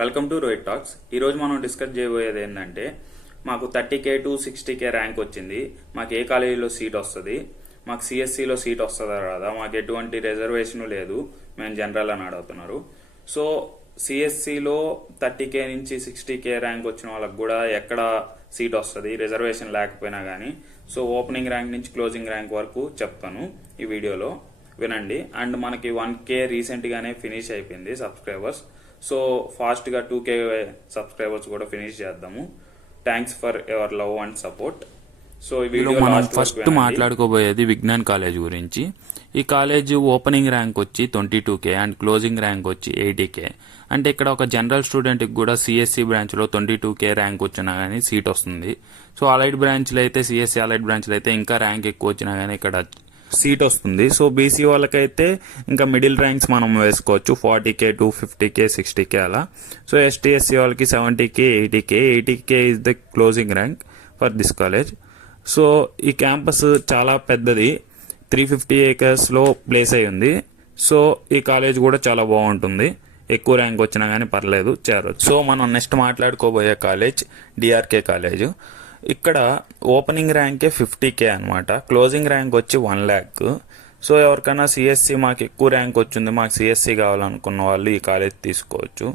Welcome to Rohit talks. ఈరోజు మనం discuss చేయబోయేది ఏంటంటే మాకు 30K టు 60K ర్యాంక్ వచ్చింది. మాకు ఏ కాలేజీలో సీట్ వస్తుంది, మాకు సిఎస్సిలో సీట్ వస్తుందా రాదా, మాకు ఎటువంటి రిజర్వేషన్ లేదు, మేము జనరల్ అని అడుగుతున్నారు. సో సిఎస్సిలో 30K నుంచి 60K ర్యాంక్ వచ్చిన వాళ్ళకి కూడా ఎక్కడ సీట్ వస్తుంది రిజర్వేషన్ లేకపోయినా కానీ. సో ఓపెనింగ్ ర్యాంక్ నుంచి క్లోజింగ్ ర్యాంక్ వరకు చెప్తాను ఈ వీడియోలో, వినండి. అండ్ మనకి 1K రీసెంట్గానే ఫినిష్ అయిపోయింది సబ్స్క్రైబర్స్. సో ఫాస్ట్గా 2K సబ్స్క్రైబర్స్ కూడా ఫినిష్ చేద్దాము. Thanks for your love and support. So ఈ వీడియో మనం ఫస్ట్ మాట్లాడుకోబోయేది విజ్ఞాన్ కాలేజ్ గురించి. ఈ కాలేజ్ ఓపెనింగ్ ర్యాంక్ వచ్చి 22K అండ్ క్లోజింగ్ ర్యాంక్ వచ్చి 80K. అంటే ఇక్కడ ఒక జనరల్ స్టూడెంట్కి కూడా సిఎస్సి బ్రాంచ్లో 22K ర్యాంక్ వచ్చినా కానీ సీట్ వస్తుంది. సో అలైడ్ బ్రాంచ్లో అయితే సిఎస్సి అలైడ్ బ్రాంచ్లో అయితే ఇంకా ర్యాంక్ ఎక్కువ వచ్చినా కానీ ఇక్కడ సీట్ వస్తుంది. సో బీసీ వాళ్ళకైతే ఇంకా మిడిల్ ర్యాంక్స్ మనం వేసుకోవచ్చు, 40K టు 50K 60K అలా. సో ఎస్టీ ఎస్సీ వాళ్ళకి 70K 80K is the closing rank for this college. So ఈ క్యాంపస్ చాలా పెద్దది, 350 acresలో ప్లేస్ అయి ఉంది. సో ఈ కాలేజ్ కూడా చాలా బాగుంటుంది, ఎక్కువ ర్యాంక్ వచ్చినా కానీ పర్లేదు చేరవచ్చు. సో మనం నెక్స్ట్ మాట్లాడుకోబోయే కాలేజ్ డిఆర్కే కాలేజ్. ఇక్కడ ఓపెనింగ్ ర్యాంకే 50K అనమాట, క్లోజింగ్ ర్యాంక్ వచ్చి 1 lakh. సో ఎవరికైనా సిఎస్సి మాకు ఎక్కువ ర్యాంక్ వచ్చింది, మాకు సిఎస్సి కావాలనుకున్న వాళ్ళు ఈ కాలేజ్ తీసుకోవచ్చు.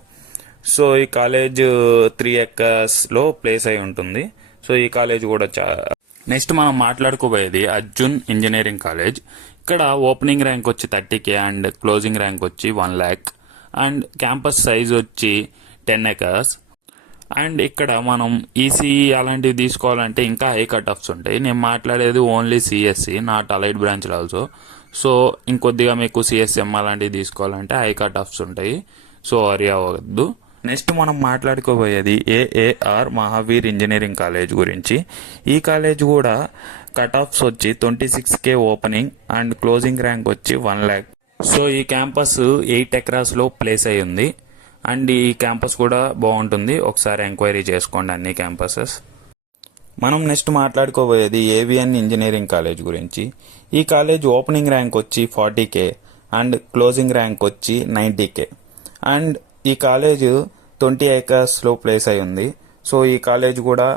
సో ఈ కాలేజ్ 3 acresలో ప్లేస్ అయి ఉంటుంది. సో ఈ కాలేజ్ కూడా నెక్స్ట్ మనం మాట్లాడుకోబోయేది అర్జున్ ఇంజనీరింగ్ కాలేజ్. ఇక్కడ ఓపెనింగ్ ర్యాంక్ వచ్చి 30K అండ్ క్లోజింగ్ ర్యాంక్ వచ్చి 1 lakh అండ్ క్యాంపస్ సైజ్ వచ్చి 10 acres. అండ్ ఇక్కడ మనం ఈసీఈ అలాంటివి తీసుకోవాలంటే ఇంకా హై కట్ ఆఫ్స్ ఉంటాయి. నేను మాట్లాడేది only CSC, not allied branch also. So ఇంకొద్దిగా మీకు సిఎస్ఎం అలాంటివి తీసుకోవాలంటే హై కట్ ఆఫ్స్ ఉంటాయి. సో వరీ అవ్వద్దు. నెక్స్ట్ మనం మాట్లాడుకోబోయేది ఏఏఆర్ మహావీర్ ఇంజనీరింగ్ కాలేజ్ గురించి. ఈ కాలేజ్ కూడా కట్ ఆఫ్స్ వచ్చి 26K opening and closing rank వచ్చి 1 lakh. సో ఈ క్యాంపస్ 8 acresలో ప్లేస్ అయి ఉంది. అండ్ ఈ క్యాంపస్ కూడా బాగుంటుంది, ఒకసారి ఎంక్వైరీ చేసుకోండి అన్ని క్యాంపసెస్. మనం నెక్స్ట్ మాట్లాడుకోబోయేది ఏవిఎన్ ఇంజనీరింగ్ కాలేజ్ గురించి. ఈ కాలేజ్ ఓపెనింగ్ ర్యాంక్ వచ్చి 40K అండ్ క్లోజింగ్ ర్యాంక్ వచ్చి 90K. అండ్ ఈ కాలేజ్ 20 acresలో ప్లేస్ అయి ఉంది. సో ఈ కాలేజ్ కూడా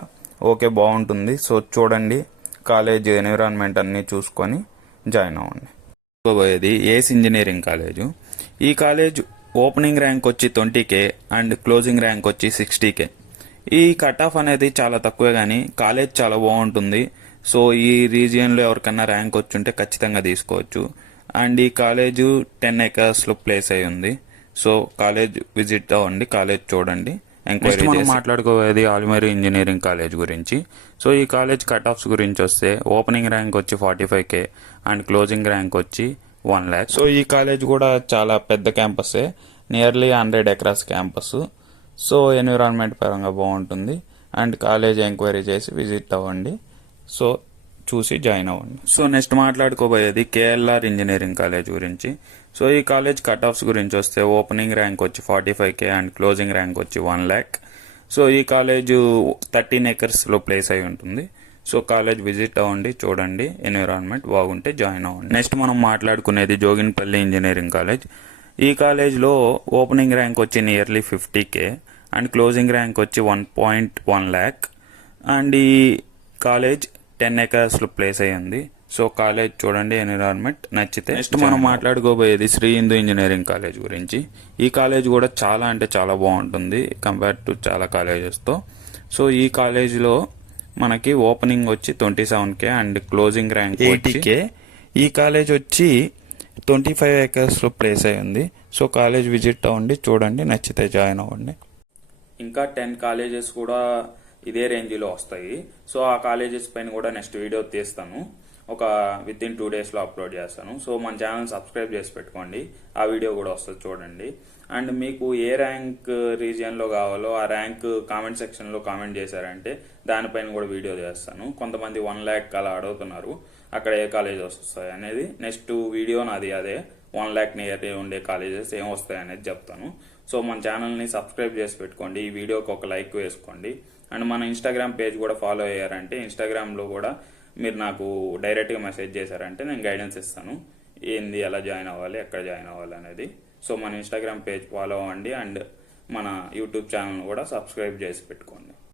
ఓకే బాగుంటుంది. సో చూడండి, కాలేజ్ ఎన్విరాన్మెంట్ అన్నీ చూసుకొని జాయిన్ అవ్వండి. పోయేది ఏస్ ఇంజనీరింగ్ కాలేజ్. ఈ కాలేజ్ ఓపెనింగ్ ర్యాంక్ వచ్చి 20K అండ్ క్లోజింగ్ ర్యాంక్ వచ్చి 60K. ఈ కట్ ఆఫ్ అనేది చాలా తక్కువే కానీ కాలేజ్ చాలా బాగుంటుంది. సో ఈ రీజియన్లో ఎవరికన్నా ర్యాంక్ వచ్చుంటే ఖచ్చితంగా తీసుకోవచ్చు. అండ్ ఈ కాలేజ్ 10 acresలో ప్లేస్ అయి ఉంది. సో కాలేజ్ విజిట్ అవ్వండి, కాలేజ్ చూడండి, ఎంక్వైరీ మనం మాట్లాడుకోవేది ఆల్మేరీ ఇంజనీరింగ్ కాలేజ్ గురించి. సో ఈ కాలేజ్ కట్ ఆఫ్స్ గురించి వస్తే ఓపెనింగ్ ర్యాంక్ వచ్చి 45K అండ్ క్లోజింగ్ ర్యాంక్ వచ్చి 1 lakh. సో ఈ కాలేజ్ కూడా చాలా పెద్ద క్యాంపసే, nearly 100 acres campus. So environment పరంగా బాగుంటుంది. అండ్ కాలేజ్ ఎంక్వైరీ చేసి విజిట్ అవ్వండి, సో చూసి జాయిన్ అవ్వండి. సో నెక్స్ట్ మాట్లాడుకోబోయేది కేఎల్ఆర్ ఇంజనీరింగ్ కాలేజ్ గురించి. సో ఈ కాలేజ్ కట్ ఆఫ్స్ గురించి వస్తే ఓపెనింగ్ ర్యాంక్ వచ్చి 45K అండ్ క్లోజింగ్ ర్యాంక్ వచ్చి 1 lakh. సో ఈ కాలేజ్ 13 acresలో ప్లేస్ అయి ఉంటుంది. సో కాలేజ్ విజిట్ అవ్వండి, చూడండి, ఎన్విరాన్మెంట్ బాగుంటే జాయిన్ అవ్వండి. నెక్స్ట్ మనం మాట్లాడుకునేది జోగిన్పల్లి ఇంజనీరింగ్ కాలేజ్. ఈ కాలేజ్లో ఓపెనింగ్ ర్యాంక్ వచ్చి nearly 50K and closing rank వచ్చి 1.1 lakh. అండ్ ఈ కాలేజ్ 10 acresలో ప్లేస్ అయ్యింది. సో కాలేజ్ చూడండి, ఎన్విరాన్మెంట్ నచ్చితే. నెక్స్ట్ మనం మాట్లాడుకోబోయేది శ్రీ హిందూ ఇంజనీరింగ్ కాలేజ్ గురించి. ఈ కాలేజ్ కూడా చాలా అంటే చాలా బాగుంటుంది కంపేర్ టు చాలా కాలేజెస్తో. సో ఈ కాలేజ్లో మనకి ఓపెనింగ్ వచ్చి 27K and closing rank 80K. ఈ కాలేజ్ వచ్చి 25 acresలో ప్లేస్ అయి ఉంది. సో కాలేజ్ విజిట్ అవ్వండి, చూడండి, నచ్చితే జాయిన్ అవ్వండి. ఇంకా 10 కాలేజెస్ కూడా ఇదే రేంజ్లో వస్తాయి. సో ఆ కాలేజెస్ పైన కూడా నెక్స్ట్ వీడియో తీస్తాను, ఒక విత్ ఇన్ 2 daysలో అప్లోడ్ చేస్తాను. సో మన ఛానల్ సబ్స్క్రైబ్ చేసి పెట్టుకోండి, ఆ వీడియో కూడా వస్తుంది చూడండి. అండ్ మీకు ఏ ర్యాంక్ రీజియన్లో కావాలో ఆ ర్యాంక్ కామెంట్ సెక్షన్లో కామెంట్ చేశారంటే దానిపైన కూడా వీడియో చేస్తాను. కొంతమంది 1 lakh అలా అడుగుతున్నారు, అక్కడ ఏ కాలేజెస్ వస్తాయి అనేది నెక్స్ట్ వీడియో నాది అదే. 1 lakh నియర్ ఉండే కాలేజెస్ ఏం వస్తాయి అనేది చెప్తాను. సో మన ఛానల్ని సబ్స్క్రైబ్ చేసి పెట్టుకోండి, ఈ వీడియోకి ఒక లైక్ వేసుకోండి. అండ్ మన ఇన్స్టాగ్రామ్ పేజ్ కూడా ఫాలో అయ్యారంటే ఇన్స్టాగ్రామ్లో కూడా మీరు నాకు డైరెక్ట్గా మెసేజ్ చేశారంటే నేను గైడెన్స్ ఇస్తాను, ఏంది ఎలా జాయిన్ అవ్వాలి, ఎక్కడ జాయిన్ అవ్వాలి అనేది. సో మన ఇన్స్టాగ్రామ్ పేజ్ ఫాలో అవ్వండి. అండ్ మన యూట్యూబ్ ఛానల్ కూడా సబ్స్క్రైబ్ చేసి పెట్టుకోండి.